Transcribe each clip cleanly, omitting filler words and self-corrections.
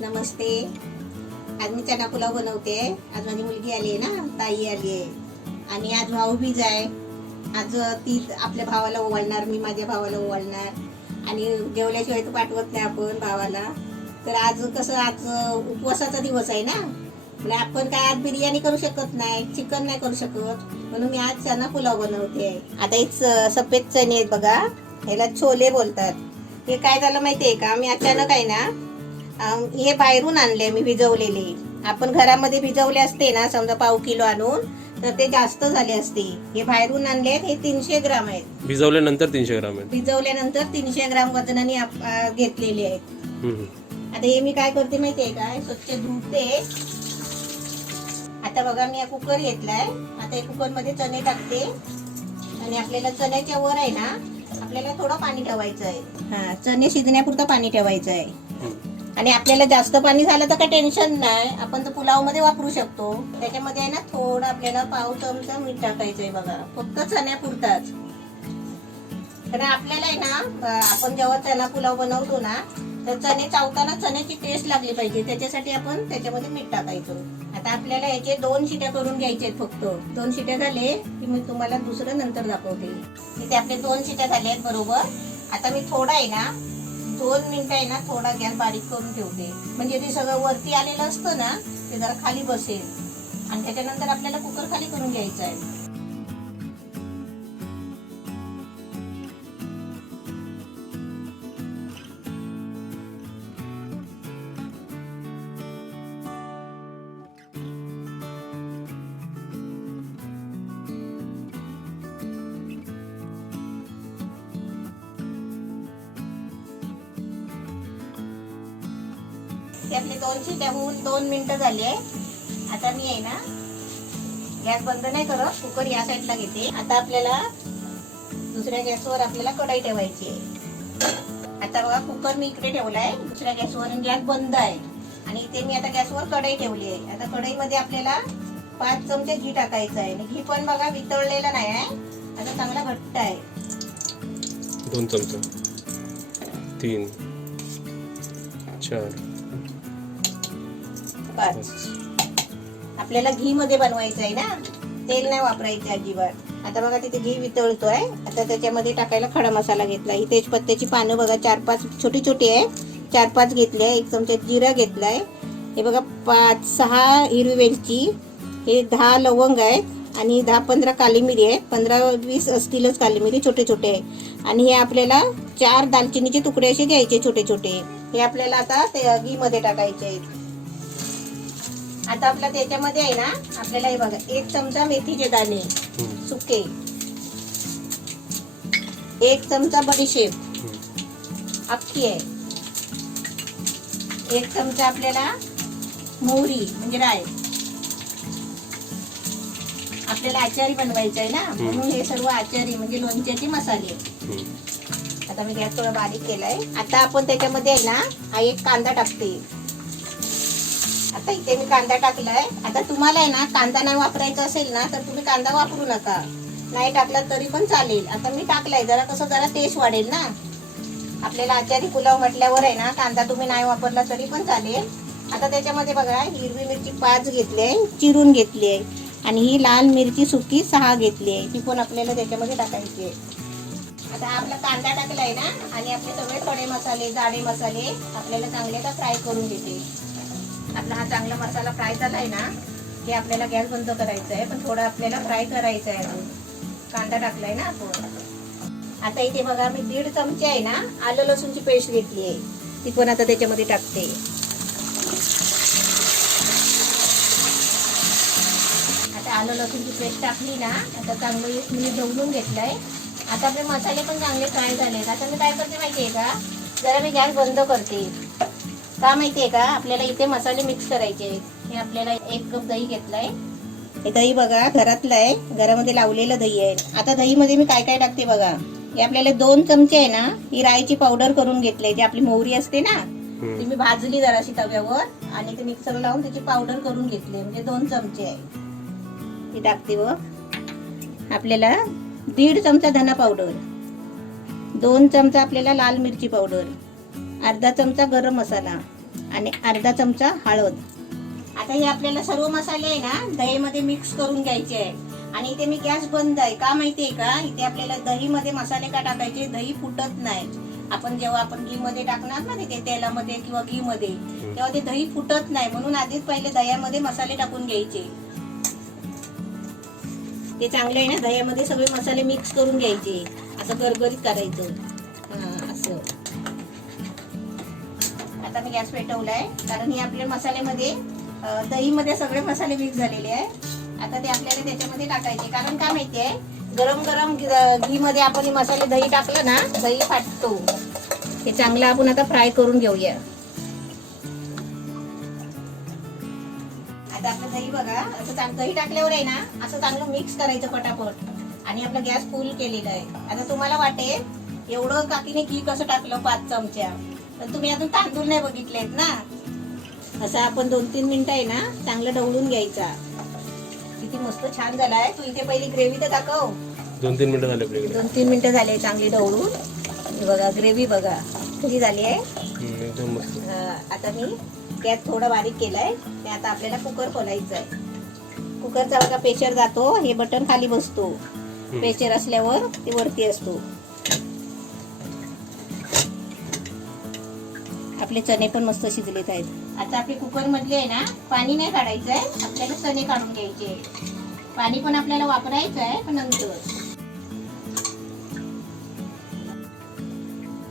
नमस्ते. आज मी चना पुलाव बनवते. आज माझी मुलगी आली आहे ना, ताई आली आहे. आणि आज भाऊबीज आहे. आज ती आपल्या भावाला ओवाळणार, मी माझ्या भावाला ओवाळणार. आणि जेवल्याशिवाय तर पाठवत नाही आपण भावाला. तर आज कसं, आज उपवासाचा दिवस आहे ना, म्हणजे आपण काय आज बिर्याणी करू शकत नाही, चिकन नाही करू शकत, म्हणून मी आज चना पुलाव बनवते. आता हे सफेद चणे आहेत बघा, ह्याला छोले बोलतात. हे काय झालं माहितीये का, मी अचानक आहे ना, हे बाहेरून आणले मी भिजवलेले. आपण घरामध्ये भिजवले असते ना, समजा पाव किलो आणून, तर ते जास्त झाले असते. हे बाहेरून आणले, हे 300 ग्राम आहेत. भिजवल्यानंतर 300 ग्राम आहेत. भिजवल्यानंतर 300 ग्राम वजनाने घेतलेले आहेत. आता हे मी काय करते माहितीये का, स्वच्छ धुते. आता बघा, मी कुकर घेतलाय. आता हे कुकर मध्ये चणे टाकते. आणि आपल्याला चण्याच्या वर आहे ना, आपल्याला थोडं पाणी ठेवायचं आहे. चणे शिजण्यापुरतं पाणी ठेवायचं आहे. आणि आपल्याला जास्त पाणी झालं तर काही टेन्शन नाही, आपण तर पुलाव मध्ये वापरू शकतो. त्याच्यामध्ये आहे ना, थोडं आपल्याला पाव चमचा मीठ टाकायचंय बघा, फक्त चण्यापुरताच. कारण आपल्याला आहे ना, आपण जेव्हा चना पुलाव बनवतो ना, तर चणे चावताना चण्याची टेस्ट लागली पाहिजे, त्याच्यासाठी आपण त्याच्यामध्ये मीठ टाकायचं. आता आपल्याला याचे 2 शिट्या करून घ्यायचे आहेत. फक्त 2 शिट्या झाले की मी तुम्हाला दुसरं नंतर दाखवते. इथे आपले 2 शिट्या झाले आहेत बरोबर. आता मी थोडा आहे ना, 2 मिनिटं आहे ना, थोडा गॅस बारीक करून ठेवते, म्हणजे ते सगळं वरती आलेलं असतं ना, ते जरा खाली बसेल. आणि त्याच्यानंतर आपल्याला कुकर खाली करून घ्यायचा आहे. ते आपले 2 शिट्या होऊन 2 मिनिटं झाली आहे. आता मी आहे ना, गॅस बंद नाही करत, कुकर या साईडला घेते. आता आपल्याला दुसऱ्या गॅसवर आपल्याला कढई ठेवायची आहे. आता बघा, कुकर मी इकडे ठेवलाय दुसऱ्या गॅसवर, गॅस बंद आहे. आणि इथे मी आता गॅसवर कढई ठेवली आहे. आता कढईमध्ये आपल्याला 5 चमचे घी टाकायचं आहे. घी पण बघा, वितळलेलं नाही आहे, आता चांगला घट्ट आहे. 2 चमचे, 3, 4, 5. आपल्याला घी मध्ये बनवायचं आहे ना, तेल नाही वापरायचं अजिबात. आता बघा, तिथे घी वितळतोय. आता त्याच्यामध्ये टाकायला खडा मसाला घेतला. ही तेजपत्त्याची पानं बघा, 4-5 छोटी छोटी आहे, 4-5 घेतली आहे. 1 चमचा जिरा घेतलाय. हे बघा, 5-6 हिरवी वेलची, हे 10 लवंग आहेत, आणि 10-15 काली मिरी आहे. 15-20 असतीलच काली मिरी, छोटे छोटे आहे. आणि हे आपल्याला 4 दालचिनीचे तुकडे असे घ्यायचे, छोटे छोटे. हे आपल्याला आता घी मध्ये टाकायचे आहेत. आता आपला त्याच्यामध्ये आहे ना, आपल्याला हे बघा, 1 चमचा मेथीचे दाणे सुके, 1 चमचा बडीशेप अख्खी आहे, 1 चमचा आपल्याला मोहरी म्हणजे राय. आपल्याला आचारी बनवायचं आहे ना, म्हणून हे सर्व आचारी म्हणजे लोणच्याचे मसाले. आता मी गॅस थोडा बारीक केलाय. आता आपण त्याच्यामध्ये आहे ना, हा 1 कांदा टाकते. आता इथे मी कांदा टाकलाय. आता तुम्हाला आहे ना, कांदा नाही वापरायचा असेल ना, तर तुम्ही कांदा वापरू नका, नाही टाकला तरी पण चालेल. आता मी टाकलाय, जरा कसं जरा टेस्ट वाढेल ना. आपल्याला आचारी पुलाव म्हटल्यावर आहे ना, कांदा तुम्ही नाही वापरला तरी पण चालेल. आता त्याच्यामध्ये बघा, हिरवी मिरची 5 घेतली आहे, चिरून घेतली आहे. आणि ही लाल मिरची सुकी 6 घेतली आहे, ती पण आपल्याला त्याच्यामध्ये टाकायची आहे. आता आपला कांदा टाकलाय ना, आणि आपले सगळे खडे मसाले, जाडे मसाले आपल्याला चांगले आता फ्राय करून घेते. आपला हा चांगला मसाला फ्राय झालाय ना, की आपल्याला गॅस बंद करायचा आहे. पण थोडा आपल्याला फ्राय करायचा आहे अजून. कांदा टाकलाय ना आपण. आता इथे बघा, मी 1.5 चमचे आहे ना, आलं लसूणची पेस्ट घेतली आहे, ती पण आता त्याच्यामध्ये टाकते. आता आलं लसूणची पेस्ट टाकली ना, आता चांगलं 1 मिनिट ढवळून घेतलंय. आता आपले मसाले पण चांगले फ्राय झाले. आता मी काय करते माहितीये का, जरा मी गॅस बंद करते. का माहितीये का, आपल्याला इथे मसाले मिक्स करायचे. हे आपल्याला 1 कप दही घेतलाय. हे दही बघा, घरातलं आहे, घरामध्ये लावलेलं दही आहे. आता दही मध्ये मी काय काय टाकते बघा. हे आपल्याला 2 चमचे आहे ना, ही राईची पावडर करून घेतली. जी आपली मोहरी असते ना, ती मी भाजली जराशी तव्यावर, आणि ते मिक्सर लावून त्याची पावडर करून घेतली, म्हणजे 2 चमचे आहे ती टाकते. व आपल्याला 1.5 चमचा धना पावडर, 2 चमचा आपल्याला लाल मिरची पावडर, अर्धा चमचा गरम मसाला, आणि अर्धा चमचा हळद. आता हे आपल्याला सर्व मसाले आहे ना दहीमध्ये मिक्स करून घ्यायचे आहे. आणि इथे मी गॅस बंद आहे. का माहितीये का, इथे आपल्याला दहीमध्ये मसाले का टाकायचे, दही फुटत नाही. आपण जेव्हा घी मध्ये टाकणार ना तिथे तेलामध्ये किंवा घी मध्ये, तेव्हा ते दही फुटत नाही. म्हणून आधीच पहिले दह्यामध्ये मसाले टाकून घ्यायचे. ते चांगले आहे ना, दह्यामध्ये सगळे मसाले मिक्स करून घ्यायचे. असं गरगरीत करायचं. असं. आता मी गॅस पेटवलाय कारण हे आपल्या मसाल्यामध्ये दहीमध्ये सगळे मसाले मिक्स झालेले आहे. आता ते आपल्याला त्याच्यामध्ये टाकायचे. कारण काय माहितीये, गरम गरम घी मध्ये आपण हे मसाले दही टाकलं ना, दही फाटतो. हे चांगलं आपण आता फ्राय करून घेऊया. आता आपलं दही बघा, असं दही टाकल्यावर आहे ना असं चांगलं मिक्स करायचं पटापट. आणि आपला गॅस फुल केलेला आहे. आता तुम्हाला वाटेल एवढं काकीने घी कसं टाकलं 5 चमच्या, पण तुम्ही अजून तांदूळ नाही बघितलेत ना. असं आपण 2-3 मिनिटं आहे ना चांगलं ढवळून घ्यायचा. किती मस्त छान झालाय. तू इथे पहिली ग्रेव्ही तर टाकव. 2-3 मिनिटं झाले आपल्याकडे. 2-3 मिनिटं झाले चांगली ढवळून. हे बघा ग्रेव्ही बघा कशी झाली आहे. एकदम मस्त. आता मी गॅस थोडा बारीक केलाय. आणि आता आपल्याला कुकर खोलायचं आहे. कुकरचा बघा प्रेशर जातो, हे बटन खाली बसतो. प्रेशर असल्यावर ते वरती असतो. आपले चणे पण मस्त शिजलेत आहेत. आता आपले कुकर मधले आहे ना पाणी नाही काढायचं आहे, आपल्याला चणे काढून घ्यायचे. पाणी पण आपल्याला वापरायचं आहे पण नंतर.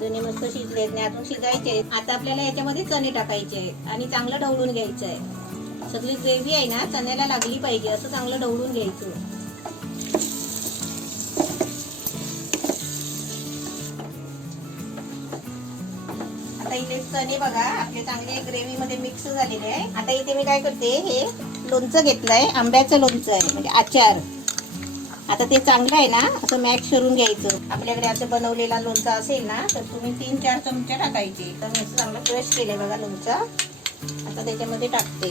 चणे मस्त शिजलेत नाही, अजून शिजायचे. आता आपल्याला याच्यामध्ये चणे टाकायचे आणि चांगलं ढवळून घ्यायचं आहे. सगळी ग्रेव्ही आहे ना चण्याला लागली पाहिजे असं चांगलं ढवळून घ्यायचं. आता इथे चणे बघा आपले चांगले ग्रेव्ही मध्ये मिक्स झालेले आहे. आता इथे मी काय करते, हे लोणचं घेतलंय, आंब्याचं लोणचं आहे म्हणजे आचार. आता ते चांगलं आहे ना असं मॅश करून घ्यायचं. आपल्याकडे असं बनवलेला लोणचं असेल ना तर तुम्ही 3-4 चमचे टाकायचे. तर मी चांगलं क्रश केलंय बघा लोणचं. आता त्याच्यामध्ये टाकते.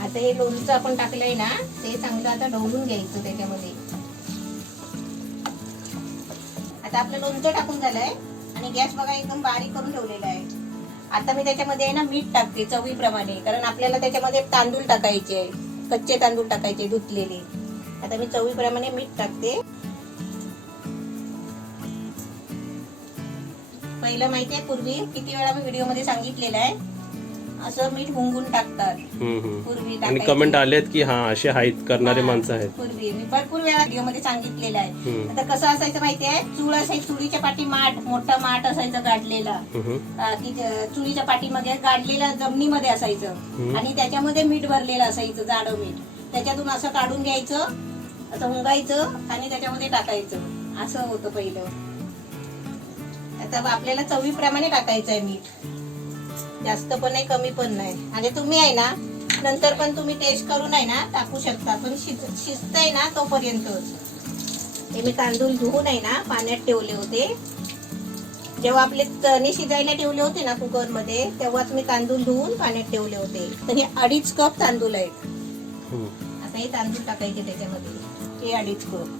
आता हे लोणचं आपण टाकलंय ना ते चांगलं आता ढवळून घ्यायचं त्याच्यामध्ये. आता आपलं लोणचं टाकून झालंय आणि गॅस बघा एकदम बारीक करून ठेवलेला आहे. आता मी त्याच्यामध्ये आहे ना मीठ टाकते चवीप्रमाणे, कारण आपल्याला त्याच्यामध्ये तांदूळ टाकायचे आहे, कच्चे तांदूळ टाकायचे धुतलेले. आता मी चवीप्रमाणे मीठ टाकते. पहिलं माहितीये पूर्वी किती वेळा मी व्हिडिओ मध्ये सांगितलेलं आहे, असं मीठ हुंगून टाकतात. पूर्वी आणि कमेंट आलेत की हा असे आहेत करणारे माणसं आहेत. पूर्वी मी भरपूर वेळा व्हिडिओ मध्ये सांगितलेलं आहे. आता कसं असायचं माहितीये, चूळ असायची, चुलीच्या पाठी माठ, मोठा माठ असायचा गाडलेला, की चुलीच्या पाठीमध्ये गाडलेला जमिनीमध्ये असायचं आणि त्याच्यामध्ये मीठ भरलेलं असायचं, जाडं मीठ. त्याच्यातून असं काढून घ्यायचं, असं हुंगायचं आणि त्याच्यामध्ये टाकायचं. असं होतं पहिलं. आता आपल्याला चवीप्रमाणे टाकायचं आहे मीठ, जास्त पण नाही कमी पण नाही. आणि तुम्ही आहे ना नंतर पण तुम्ही टेस्ट करून आहे ना टाकू शकता, पण शिजतंय ना तोपर्यंतच. हे मी तांदूळ धुवून आहे ना पाण्यात ठेवले होते. जेव्हा आपले चणे शिजायला ठेवले होते ना कुकर मध्ये, तेव्हाच मी तांदूळ धुवून पाण्यात ठेवले होते. तर हे 2.5 कप तांदूळ आहेत. आता हे तांदूळ टाकायचे त्याच्यामध्ये, हे 2.5 कप.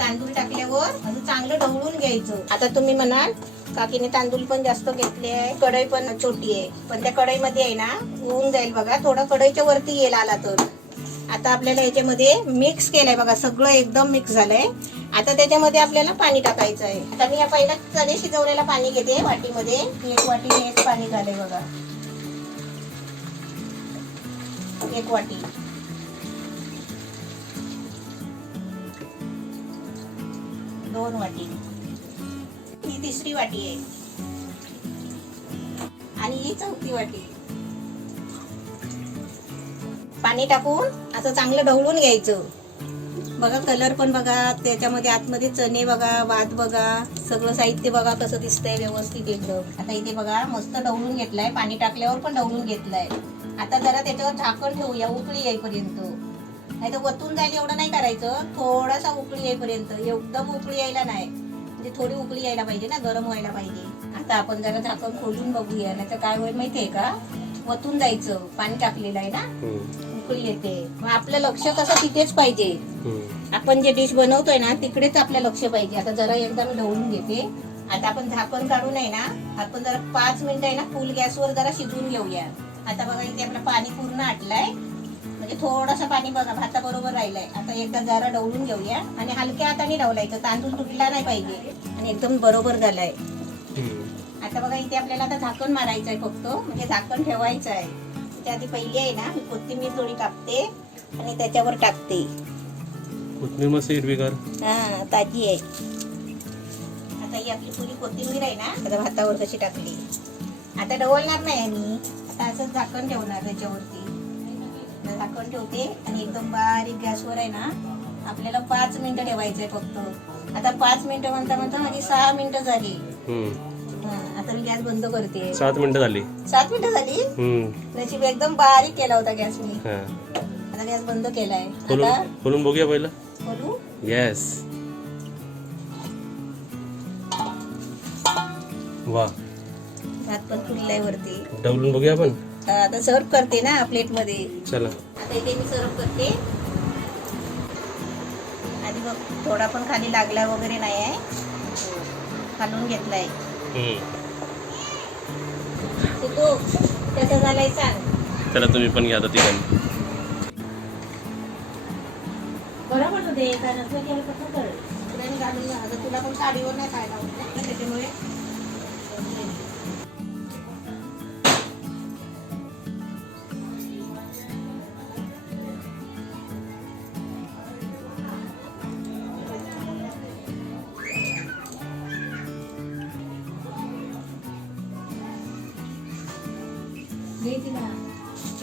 तांदूळ टाकल्यावर असं चांगलं ढवळून घ्यायचं. आता तुम्ही म्हणाल काकीने तांदूळ पण जास्त घेतले आहे, कढई पण छोटी आहे, पण त्या कढईमध्ये आहे ना होऊन जाईल बघा, थोडं कढईच्या वरती येईल आला तर. आता आपल्याला याच्यामध्ये मिक्स केलंय बघा, सगळं एकदम मिक्स झालंय. आता त्याच्यामध्ये आपल्याला पाणी टाकायचं आहे. आता मी या पहिला चणे शिजवलेला पाणी घेते वाटीमध्ये. 1 वाटी हे पाणी झालंय बघा, 1 वाटी. दोन वाटी, ही 3री वाटी आहे आणि ही 4थी वाटी. पाणी टाकून असं चांगलं ढवळून घ्यायचं बघा. कलर पण बघा त्याच्यामध्ये, आतमध्ये चणे बघा, भात बघा, सगळं साहित्य बघा कसं दिसतंय व्यवस्थित एकदम. आता इथे बघा मस्त ढवळून घेतलाय, पाणी टाकल्यावर पण ढवळून घेतलाय. आता जरा त्याच्यावर झाकण ठेवूया उकळी येईपर्यंत. नाही तर वतून जाईल एवढं नाही करायचं, थोडासा उकळी येईपर्यंत. एकदम उकळी यायला नाही, म्हणजे थोडी उकळी यायला पाहिजे ना, गरम व्हायला पाहिजे. आता आपण जरा झाकण खोलून बघूया, नाही तर काय होईल माहितीये का, वतून जायचं, पाणी टाकलेलं आहे ना, उकळी येते. मग आपलं लक्ष कसं तिथेच पाहिजे, आपण जे डिश बनवतोय ना तिकडेच आपलं लक्ष पाहिजे. आता जरा एकदा मी ढवळून घेते आता आपण झाकण काढून आहे ना, आपण जरा 5 मिनिटं आहे ना फुल गॅसवर जरा शिजवून घेऊया. आता बघा इथे आपलं पाणी पूर्ण आटलंय, म्हणजे थोडंसं पाणी बघा भाता बरोबर राहिलंय. आता एकदा जरा ढवळून घेऊया आणि हलक्या हाताने ढवलायचं, तांदूळ तुटला नाही पाहिजे आणि एकदम बरोबर झालाय. आता बघा इथे आपल्याला आता झाकण मारायचं आहे फक्त, म्हणजे झाकण ठेवायचं आहे. त्याआधी पहिली आहे ना मी कोथिंबीर थोडी कापते आणि त्याच्यावर टाकते. कोथिंबीर मस्त हिरवीगार. हा ताजी आहे. आता ही आपली पुरी कोथिंबीर आहे ना, आता भातावर कशी टाकली. आता ढवळणार नाही मी, आता असंच झाकण ठेवणार त्याच्यावरती. झाकण ठेवते आणि एकदम बारीक गॅसवर आहे ना आपल्याला 5 मिनिटं ठेवायचंय फक्त. आता 5 मिनिटं म्हणता म्हणता माझी 6 मिनिटं झाली. आता मी गॅस बंद करते. 7 मिनिटं झाली. 7 मिनिटं झाली. नशीब एकदम बारीक केला होता गॅस मी. आता गॅस बंद केलाय. आता खोलून बघूया पहिलं. खोलू. येस. वा, भात पण फुललाय वरती. ढवलून बघूया आपण. आता सर्व करते ना प्लेट मध्ये. चला. आता इथे मी सर्व करते. आधी बघ थोडा पण खाली लागला वगैरे नाही आहे, खालून घेतलाय. तू कसं झालंय सांग. चला तुम्ही पण घ्या आता तिघांनी. बरोबर होते कसं कर घालून. आता तुला पण साडीवर नाही खायला होत ना त्याच्यामुळे.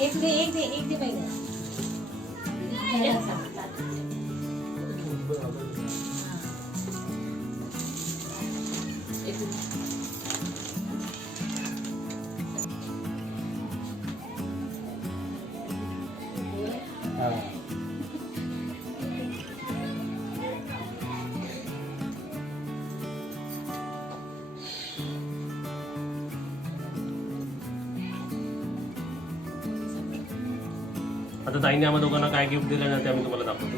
एक दे पहिलं. आता ताईने आम्हा दोघांना काय गिफ्ट दिलं ना ते आम्ही तुम्हाला दाखवतो.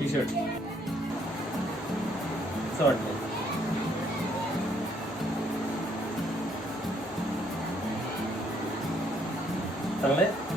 टी शर्ट असं वाटतं. चांगलं आहे.